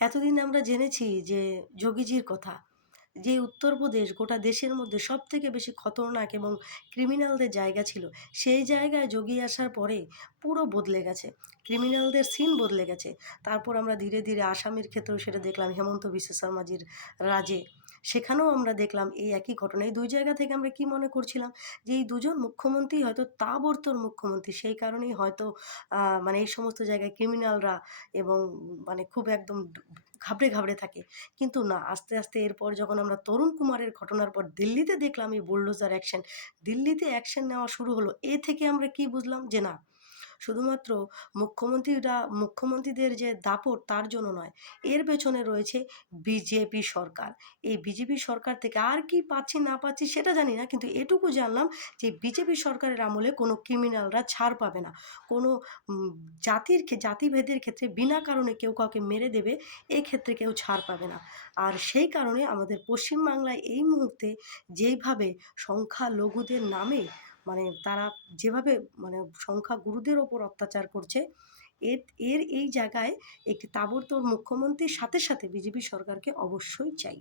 এতদিন আমরা জেনেছি যে যোগীজির কথা, যে উত্তরপ্রদেশ গোটা দেশের মধ্যে সবথেকে বেশি খতরনাক এবং ক্রিমিনালদের জায়গা ছিল, সেই জায়গায় যোগী আসার পরে পুরো বদলে গেছে। ক্রিমিনালদের সিন বদলে গেছে। তারপর আমরা ধীরে, ধীরে আসামের ক্ষেত্রেও সেটা দেখলাম হেমন্ত বিশ্ব শর্মাজির রাজে। সেখানেও আমরা দেখলাম এই একই ঘটনা। এই ২ জায়গা থেকে আমরা কি মনে করছিলাম যে এই দুজন মুখ্যমন্ত্রী হয়তো তাবড়তোড় মুখ্যমন্ত্রী। সেই কারণেই হয়তো মানে এই সমস্ত জায়গায় ক্রিমিনালরা এবং মানে খুব একদম ঘাবড়ে, ঘাবড়ে থাকে। কিন্তু না, আস্তে, আস্তে এরপর যখন আমরা তরুণ কুমারের ঘটনার পর দিল্লিতে দেখলাম এই বুলডোজার অ্যাকশন, দিল্লিতে অ্যাকশন নেওয়া শুরু হলো। এ থেকে আমরা কি বুঝলাম যে না, শুধুমাত্র মুখ্যমন্ত্রীদের যে দাপট তার জন্য নয়, এর পেছনে রয়েছে বিজেপি সরকার। এই বিজেপি সরকার থেকে আর কি পাচ্ছি না পাচ্ছি সেটা জানি না। কিন্তু এটুকু জানলাম যে বিজেপি সরকারের আমলে কোনো ক্রিমিনালরা ছাড় পাবে না। কোনো উম জাতিভেদের ক্ষেত্রে বিনা কারণে কেউ কাউকে মেরে দেবে, এক্ষেত্রে কেউ ছাড় পাবে না। আর সেই কারণে আমাদের পশ্চিমবাংলায় এই মুহূর্তে যেইভাবে সংখ্যালঘুদের নামে মানে তারা যেভাবে মানে সংখ্যাগুরুদের ওপর অত্যাচার করছে, এর এর এই জায়গায় একটি তাবড়তোড় মুখ্যমন্ত্রীর সাথে, সাথে বিজেপি সরকারকে অবশ্যই চাই।